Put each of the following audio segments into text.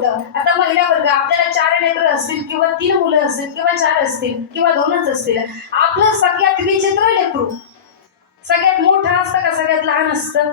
होतं आता महिला वर्ग आपल्याला चार लेकर असतील किंवा तीन मुलं असतील किंवा चार असतील किंवा दोनच असतील आपलं सगळ्यात विचित्र लेकरू. सगळ्यात मोठं असतं का? सगळ्यात लहान असतं?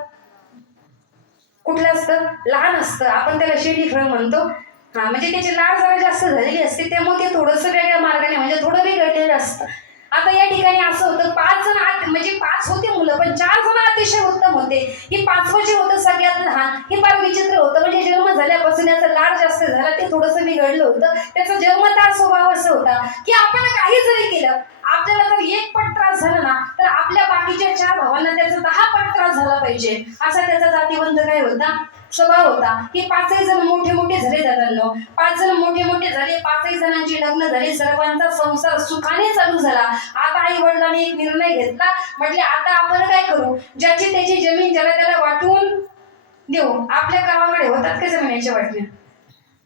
कुठलं असतं? लहान असतं. आपण त्याला शेंडी फळ म्हणतो. हा म्हणजे त्याची लाळ जरा जास्त झालेली असते त्यामुळे ते थोडंसं वेगळ्या मार्गाने म्हणजे थोडं बिघडलेलं असतं. आता या ठिकाणी असं होतं पाच जण म्हणजे पाच होते मुलं पण चार जण अतिशय होते. होते. हे पाचवं जे होतं सगळ्यात लहान हे फार विचित्र होतं. म्हणजे जन्म झाल्यापासून याचा लाड जास्त झाला ते थोडंसं बिघडलं होतं. त्याचा जन्मता स्वभाव असा होता की आपण काही जरी केलं आपल्याला जर एक पट त्रास झाला ना तर आपल्या बाकीच्या चार भावांना त्याचा दहा पट त्रास झाला पाहिजे. असा त्याचा जातीबंध काय होता? स्वभाव होता की पाचही जण मोठे मोठे झाले दादांनो. पाच जण मोठे मोठे झाले पाचही जणांची लग्न झाले सर्वांचा संसार सुखाने चालू झाला. आता आई वडिलांनी एक निर्णय घेतला म्हटले आता आपण काय करू? ज्याची त्याची जमीन ज्याला त्याला वाटून देऊ. आपल्या गावाकडे होतात का जमिनीच्या वाटण्या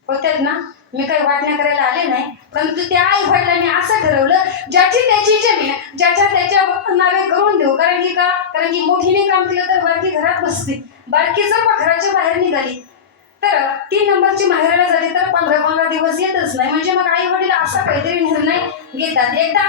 होत्यात ना? मी काही वाटण्या करायला आले नाही परंतु त्या आई वडिलांनी असं ठरवलं ज्याची त्याची जमीन ज्याच्या त्याच्या नावे करून देऊ. कारण की का? कारण की मोठीने काम केलं तर बारकी घरात बसते बारकी जर मग घराच्या बाहेर निघाली तर तीन नंबरची माहेराला झाली तर पंधरा पंधरा दिवस येतच नाही. म्हणजे मग आई वडील असा काहीतरी निर्णय घेतात. एकदा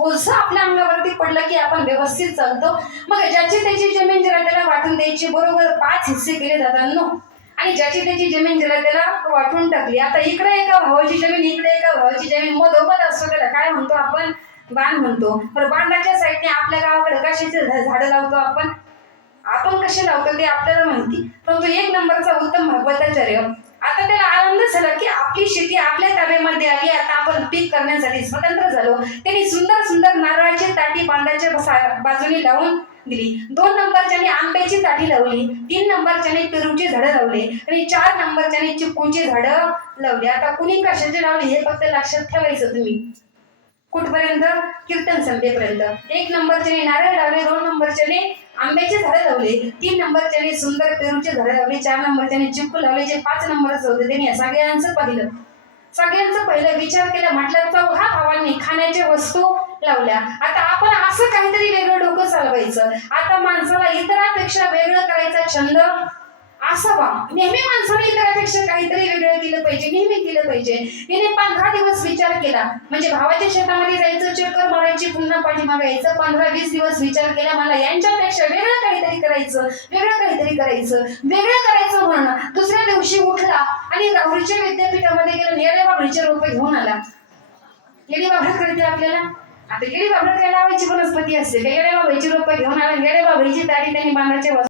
ओझं आपल्या अंगावरती पडलं की आपण व्यवस्थित चालतो. मग ज्याची त्याची जमीन जरा त्याला वाटून द्यायची बरोबर पाच हिस्से केले जातात. आणि ज्याची त्याची जमीन ज्याला त्याला वाटून टाकली. आता इकडे एका भावाची जमीन इकडे एका भावाची जमीन. मधोमध असतो त्याला काय म्हणतो आपण? बाण म्हणतो. पण बांधाच्या साईडने आपल्या गावाकडे कशाचे झाडं लावतो आपण. आपण कसे लावतो ते आपल्याला माहिती. परंतु एक नंबरचा उत्तम भागवताचार्य आता त्याला आनंद झाला की आपली शेती आपल्या ताब्यामध्ये आली. आता आपण पीक करण्यासाठी स्वतंत्र झालो. त्यांनी नारळाची बाजूने लावून दिली. दोन नंबरच्याने आंब्याची ताटी लावली. तीन नंबरच्याने पेरूची झाडं लावले. आणि चार नंबरच्याने चिक्कूची झाडं लावली. आता कुणी कशाचे लावले हे फक्त लक्षात ठेवायचं तुम्ही. कुठपर्यंत? कीर्तन संपेपर्यंत एक नंबरच्याने नारळ लावले दोन नंबरच्याने आंब्याचे झाडं लावले तीन नंबरच्याने सुंदर पेरूचे झाडं लावले चार नंबरच्याने चिपकू लावले जे पाच नंबरच होते त्यांनी सगळ्यांचं पाहिलं. सगळ्यांचं पहिलं विचार केला म्हटलं चौघा भावांनी खाण्याच्या वस्तू लावल्या. आता आपण असं काहीतरी वेगळं डोकं चालवायचं. आता माणसाला इतरांपेक्षा वेगळं करायचा छंद असावा. नेहमी माणसाने इतरांपेक्षा काहीतरी वेगळं केलं पाहिजे नेहमी केलं पाहिजे. हिने पंधरा दिवस विचार केला. म्हणजे भावाच्या शेतामध्ये जायचं चक्कर मारायची पुन्हा पाठीमागे मागायचं पंधरा वीस दिवस विचार केला मला यांच्यापेक्षा वेगळं काहीतरी करायचं वेगळं काहीतरी करायचं वेगळं करायचं म्हणून दुसऱ्या दिवशी उठला आणि राहुरीच्या विद्यापीठामध्ये गेला निळ्या बाबरीचे रोपे घेऊन आला. येडी बाबळ आपल्याला आता गेली बाबा त्याला लावायची वनस्पती असते. का येडे रोपं घेऊन आला. येडे बाबळीची ताडी त्यांनी बांधाच्या